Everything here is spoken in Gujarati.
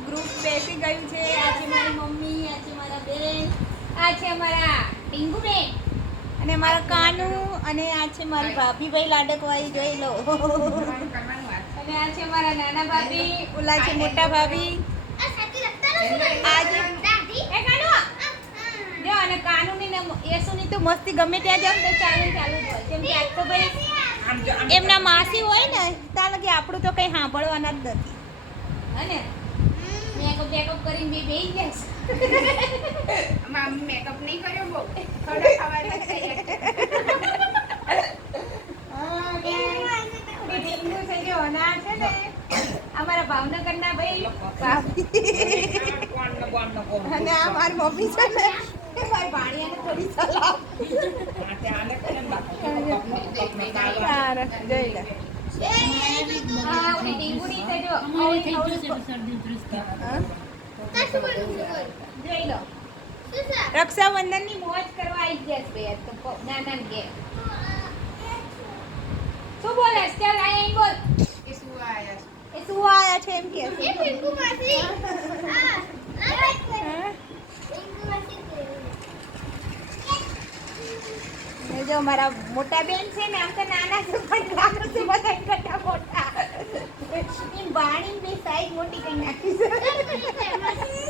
આખું ગ્રુપ બેસી ગયું છે. આ છે મારી મમ્મી આ છે મારા બેન આ છે અમારા પિંગુબેન. અને મારા કાનુ અને આ છે મારી ભાભી ભાઈ લાડકવાઈ જોઈ લો. અને આ છે મારા નાના ભાભી ઓલા છે મોટા ભાભી. અને કાનૂની ને યસુની તો મસ્તી ગમે ત્યાં જાવ તો ચાલુ ચાલુ જ હોય. કેમ કે આજ તો ભાઈ એમના માસી હોય ને ત્યાં લગી આપણું તો કંઈ સાંભળવાના જ નથી. અને મેકઅપ કરીને બે બેહી ગયા મામી મેકઅપ નહીં કર્યો બહુ થોડો જો અને છે ને અમારા ભાવનગરના ભાઈ અને આ મારી મમ્મી છે ને મારી ભાણિયાને થોડી સલાહ જોઈ લે હા ઓલી ઢીંગુની છે જો આવડી આવડી હા? જોઈ લો રક્ષાબંધનની મોજ કરવા આવી ગયા છે યાર તો પ- નાના ને ઘેર શું બોલે ચાલ આ અહીં બોલ એ શું આયા છે? એ શું આયા છે એમ કે હા? એ જો મારા મોટા બેન છે ને, આમ તો નાના છે, પણ પાણીની સાઈઝ મોટી કરી નાખી નાખીશ